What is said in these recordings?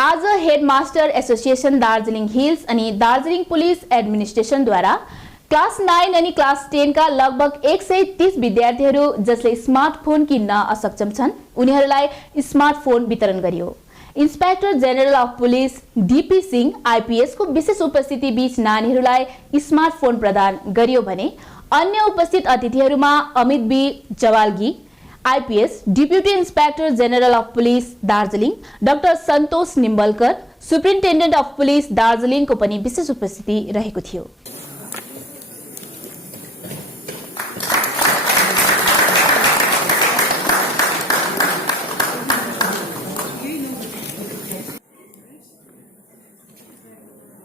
आज headmaster association Darjeeling hills अनि Darjeeling police एडमिनिस्ट्रेसनद्वारा class 9 अनि क्लास 10 का लगभग 130 विद्यार्थीहरू जसले स्मार्टफोन किन्न असक्षम छन् उनीहरूलाई स्मार्टफोन वितरण गरियो। Inspector general of police DP Singh IPS को विशेष उपस्थिति बीच नानीहरूलाई स्मार्टफोन प्रदान गरियो भने अन्य उपस्थित अतिथिहरूमा Amit B Jawalgi IPS, deputy inspector general of police Darjeeling doctor Santosh Nimbalkar, superintendent of police Darjeeling को पनि विशेष उपस्थिति रहेको थियो।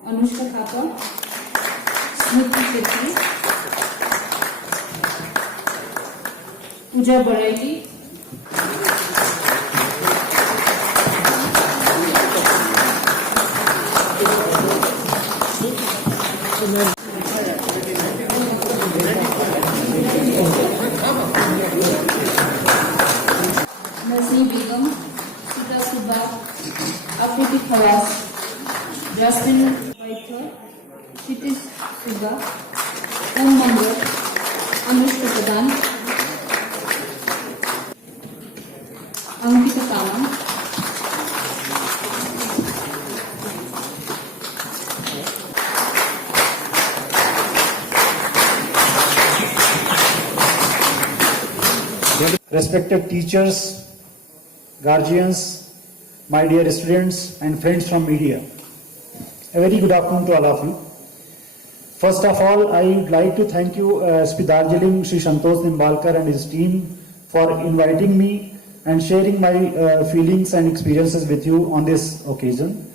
अनुष्का थापा, स्मृति शेट्टी, पूजा बराइली, नसीम बेगम, सीता सुब्बा, आफरीदी खवास, जस्टिन वाइथर, Kshitij Subba, Om Mangal, Anushka Pradhan, Ankita Tamang, Respected teachers, guardians, my dear students and friends from media, a very good afternoon to all of you. First of all, I would like to thank you, SP Darjeeling, Shri Santhosh Nimbalkar and his team for inviting me and sharing my feelings and experiences with you on this occasion.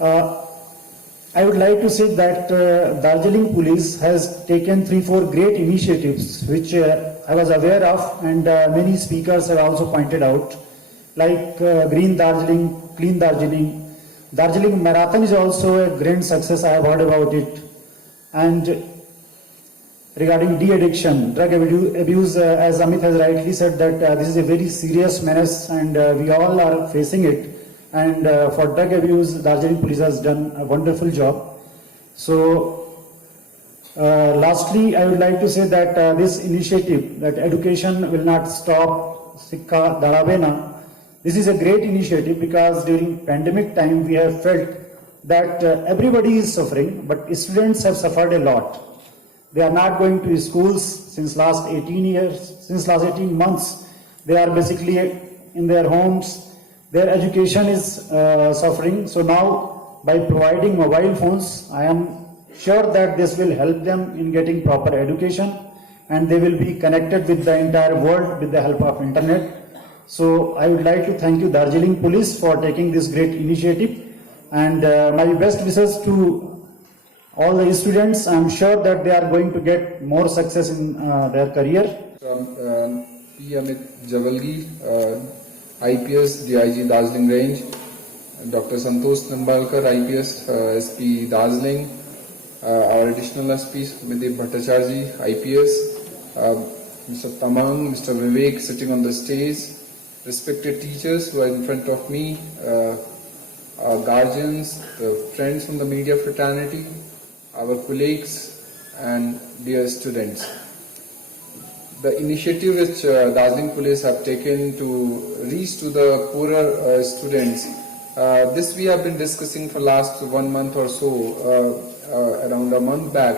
I would like to say that Darjeeling Police has taken 3-4 great initiatives which I was aware of, and many speakers have also pointed out, like Green Darjeeling, Clean Darjeeling. Darjeeling Marathon is also a grand success, I have heard about it. And regarding de-addiction, drug abuse, as Amit has rightly said, that this is a very serious menace and we all are facing it. And for drug abuse, Darjeeling Police has done a wonderful job. So lastly, I would like to say that this initiative, that education will not stop, Sikha Darabena, this is a great initiative because during pandemic time we have felt that everybody is suffering, but students have suffered a lot. They are not going to schools since last 18 months. They are basically in their homes. Their education is suffering. So now by providing mobile phones, I am sure that this will help them in getting proper education and they will be connected with the entire world with the help of internet. So I would like to thank you Darjeeling Police for taking this great initiative, and my best wishes to all the students. I am sure that they are going to get more success in their career. P. Amit Javalgi, IPS, DIG Darjeeling Range, Dr. Santhosh Nimbalkar, IPS, SP Darjeeling, our additional SPs, Midip Bhattacharya, IPS, Mr. Tamang, Mr. Vivek sitting on the stage, respected teachers who are in front of me, our guardians, the friends from the media fraternity, our colleagues and dear students. The initiative which Darjeeling Police have taken to reach to the poorer students, this we have been discussing for last 1 month or so. Around a month back,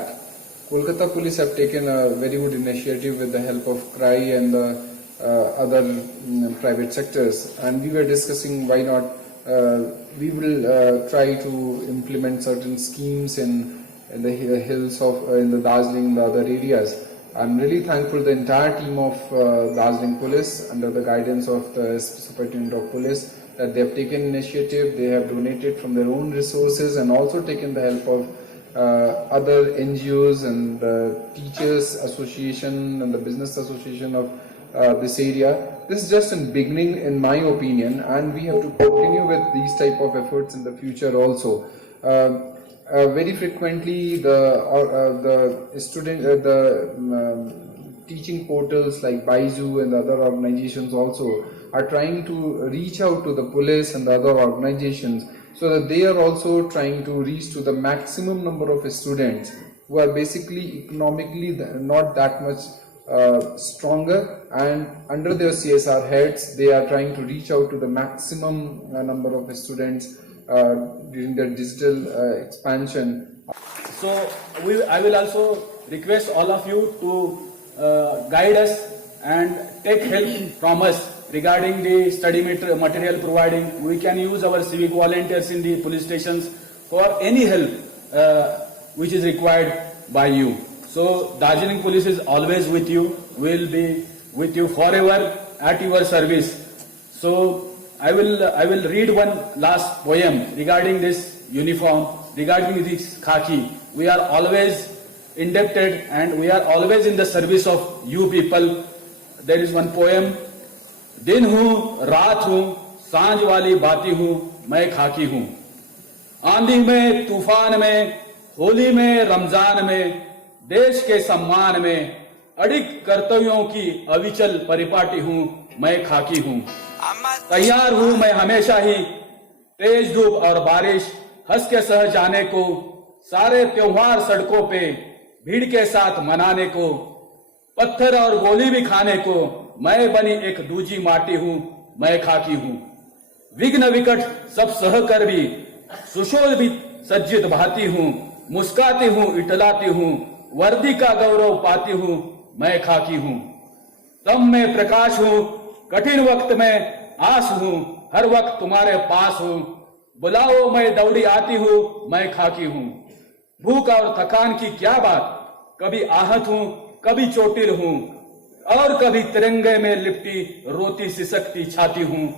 Kolkata Police have taken a very good initiative with the help of CRY and the other private sectors, and we were discussing why not we will try to implement certain schemes in the hills of in the Darjeeling and the other areas. I'm really thankful to the entire team of Darjeeling Police under the guidance of the Superintendent of Police that they have taken initiative. They have donated from their own resources and also taken the help of other NGOs and the Teachers Association and the Business Association of this area. This is just a beginning in my opinion, and we have to continue with these type of efforts in the future also. Very frequently the teaching portals like Baizu and other organizations also are trying to reach out to the police and the other organizations so that they are also trying to reach to the maximum number of students who are basically economically not that much stronger, and under their CSR heads they are trying to reach out to the maximum number of students during their digital expansion. So I will also request all of you to guide us and take help from us regarding the study material providing. We can use our civic volunteers in the police stations for any help which is required by you. So Darjeeling Police is always with you, will be with you forever at your service. So I will read one last poem regarding this uniform, regarding this khaki. We are always indebted and we are always in the service of you people. There is one poem. दिन हूँ, रात हूँ, सांझ वाली बाती हूँ, मैं खाकी हूँ. आंधी में, तूफान में, होली में, रमजान में, देश के सम्मान में, अडिग कर्तव्यों की अविचल परिपाटी हूँ, मैं खाकी हूँ. तैयार हूँ मैं हमेशा ही, तेज धूप और बारिश, हंस के सह जाने को, सारे त्योहार सड़कों पे, भीड़ के साथ मनाने को, पत्थर और गोली भी खाने को, मैं बनी एक दूजी माटी हूँ, मैं खाकी हूँ. विघ्न विकट सब सह कर भी सुशोभित सज्जित भाती हूँ, मुस्काती हूँ, इटलाती हूँ, वर्दी का गौरव पाती हूँ, मैं खाकी हूँ. तम में प्रकाश हूँ, कठिन वक्त में आस हूँ, हर वक्त तुम्हारे पास हूँ, बुलाओ मैं दौड़ी आती हूँ, मैं खाकी हूँ. भूख और थकान की क्या बात, कभी आहत हूँ, कभी चोटिल हूँ, और कभी तिरंगे में लिपटी रोती सिसकती छाती हूँ,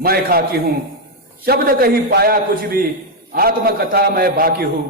मैं खाकी हूँ. शब्द कहीं पाया कुछ भी, आत्मकथा मैं बाकी हूँ,